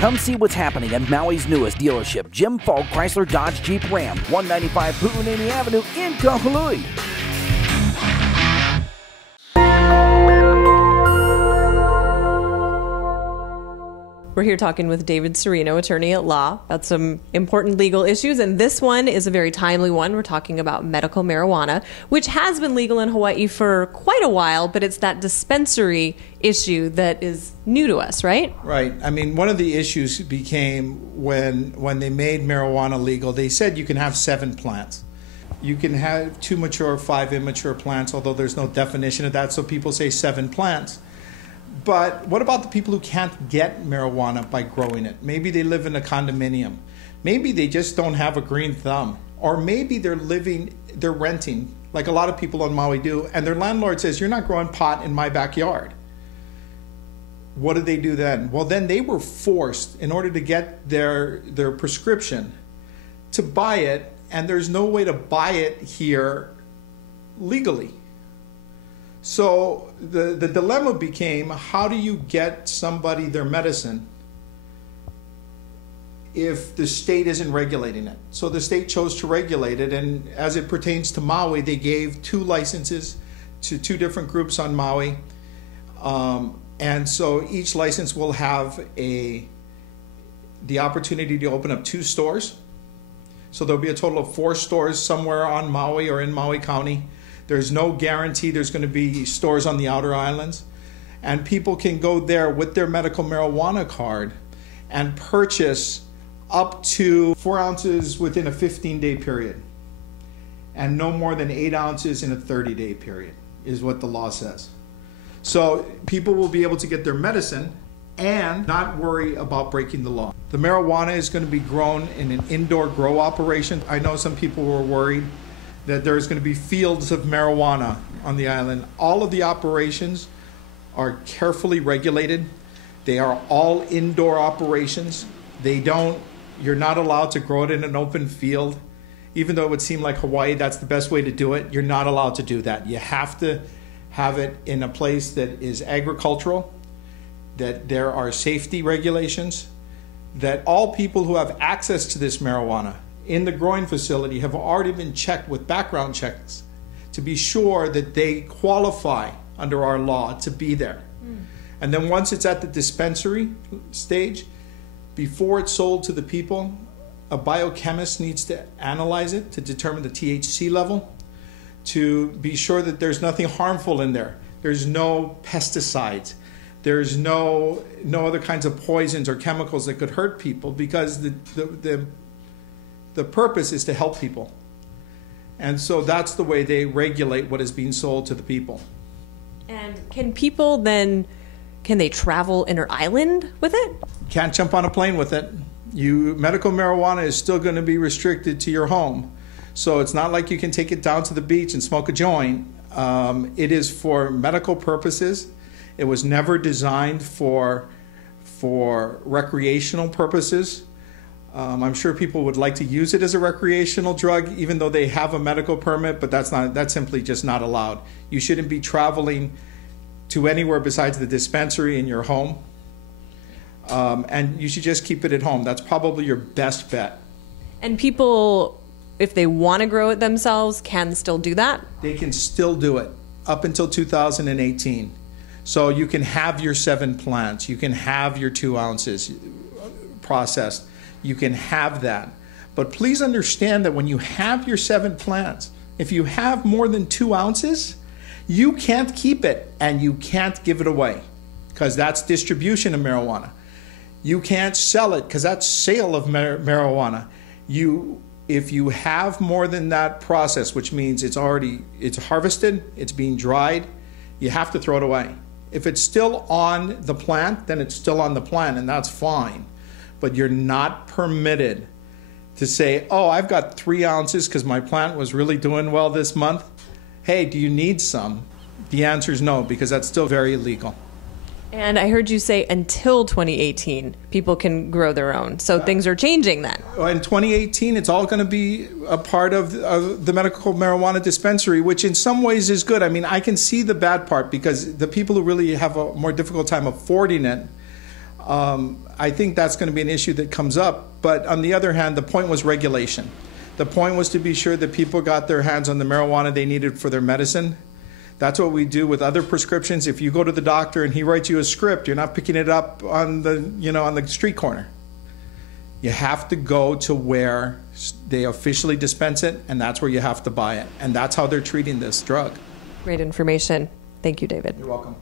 Come see what's happening at Maui's newest dealership, Jim Falk Chrysler Dodge Jeep Ram, 195 Pu'unini Avenue in Kahului. We're here talking with David Sereno, attorney at law, about some important legal issues, and this one is a very timely one. We're talking about medical marijuana, which has been legal in Hawaii for quite a while, but it's that dispensary issue that is new to us, right? Right. I mean, one of the issues became when they made marijuana legal, they said you can have 7 plants. You can have 2 mature, 5 immature plants, although there's no definition of that, so people say 7 plants. But what about the people who can't get marijuana by growing it? Maybe they live in a condominium. Maybe they just don't have a green thumb. Or maybe they're renting, like a lot of people on Maui do, and their landlord says, you're not growing pot in my backyard. What do they do then? Well, then they were forced, in order to get their prescription, to buy it, and there's no way to buy it here legally. So the dilemma became, how do you get somebody their medicine if the state isn't regulating it? So the state chose to regulate it, and as it pertains to Maui, they gave 2 licenses to 2 different groups on Maui. And so each license will have the opportunity to open up 2 stores. So there'll be a total of 4 stores somewhere on Maui or in Maui County. There's no guarantee there's going to be stores on the outer islands. And people can go there with their medical marijuana card and purchase up to 4 ounces within a 15-day period. And no more than 8 ounces in a 30-day period is what the law says. So people will be able to get their medicine and not worry about breaking the law. The marijuana is going to be grown in an indoor grow operation. I know some people were worried that there's going to be fields of marijuana on the island. All of the operations are carefully regulated. They are all indoor operations. You're not allowed to grow it in an open field. Even though it would seem like Hawaii, that's the best way to do it, you're not allowed to do that. You have to have it in a place that is agricultural, that there are safety regulations, that all people who have access to this marijuana in the growing facility have already been checked with background checks to be sure that they qualify under our law to be there. And then once it's at the dispensary stage, before it's sold to the people, a biochemist needs to analyze it to determine the THC level, to be sure that there's nothing harmful in there. There's no pesticides. There's no other kinds of poisons or chemicals that could hurt people, because the purpose is to help people. And so that's the way they regulate what is being sold to the people. And can people then, can they travel inter-island with it? Can't jump on a plane with it. Medical marijuana is still going to be restricted to your home. So it's not like you can take it down to the beach and smoke a joint. It is for medical purposes. It was never designed for recreational purposes. I'm sure people would like to use it as a recreational drug, even though they have a medical permit, but that's simply just not allowed. You shouldn't be traveling to anywhere besides the dispensary in your home. And you should just keep it at home. That's probably your best bet. And people, if they want to grow it themselves, can still do that? They can still do it up until 2018. So you can have your 7 plants. You can have your 2 ounces processed. You can have that. But please understand that when you have your 7 plants, if you have more than 2 ounces, you can't keep it and you can't give it away, because that's distribution of marijuana. You can't sell it because that's sale of marijuana. If you have more than that process, which means it's harvested, it's being dried, you have to throw it away. If it's still on the plant, then it's still on the plant, and that's fine. But you're not permitted to say, oh, I've got 3 ounces because my plant was really doing well this month. Hey, do you need some? The answer is no, because that's still very illegal. And I heard you say until 2018, people can grow their own. So things are changing then. In 2018, it's all going to be a part of the medical marijuana dispensary, which in some ways is good. I mean, I can see the bad part, because the people who really have a more difficult time affording it I think that's going to be an issue that comes up. But on the other hand, the point was regulation. The point was to be sure that people got their hands on the marijuana they needed for their medicine. That's what we do with other prescriptions. If you go to the doctor and he writes you a script, you're not picking it up on the, on the street corner. You have to go to where they officially dispense it, and that's where you have to buy it. And that's how they're treating this drug. Great information. Thank you, David. You're welcome.